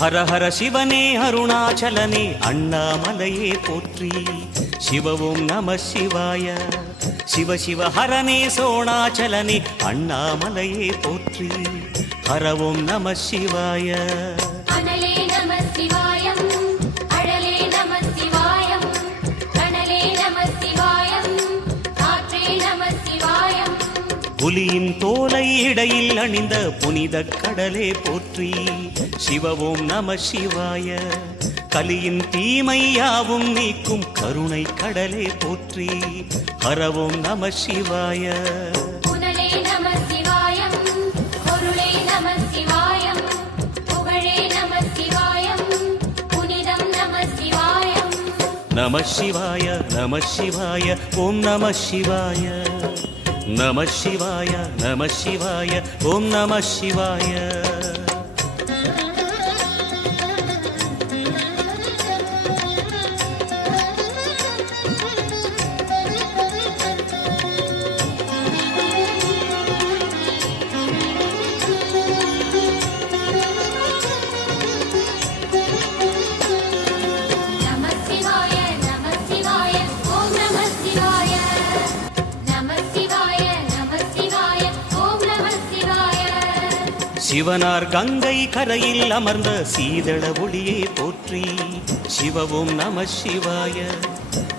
ஹர ஹர சிவனே அருணாச்சலனே அண்ணாமலையே போற்றி. சிவவும் நம சிவாய. சிவ சிவ ஹரனே சோணாச்சலனே அண்ணாமலையே போற்றி. ஹரவும் நம சிவாய. அனலே நம சிவாயம், அழலே நம சிவாயம், கனலே நம சிவாயம், காற்றே நம சிவாயம். புலியின் தோலை இடையில் அணிந்த புனித கடலே போற்றி. சிவவும் நம சிவாய. கலியின் தீமையாவும் நீக்கும் கருணை கடலே போற்றி. ஹரவும் நம சிவாய. புனலே நம சிவாயம், பொருளே நம சிவாயம், புகழே நம சிவாயம், புனிதம் நம சிவாயம். நம சிவாய நம சிவாய ஓம் நம சிவாய. நம சிவாய நம சிவாய ஓம் நம சிவாய. நம சிவாய, நம சிவாய, ஓம் நம சிவாய. நம சிவாய, நம சிவாய, ஓம் நம சிவாய. சிவனார் கங்கை கரையில் அமர்ந்த சீதள ஒளியே போற்றி. சிவவும் நம சிவாய.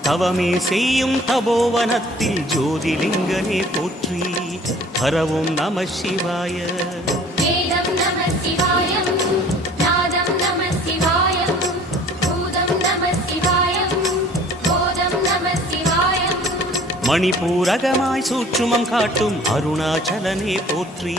தவமே செய்யும் தபோவனத்தில் ஜோதிலிங்கனே போற்றி. ஹரவும் நம சிவாய. வேதம் நம சிவாயம், நாதம் நம சிவாயம், பூதம் நம சிவாயம், போதம் நம சிவாயம். மணிபூரகமாய் சூற்றுமம் காட்டும் அருணாச்சலனே போற்றி.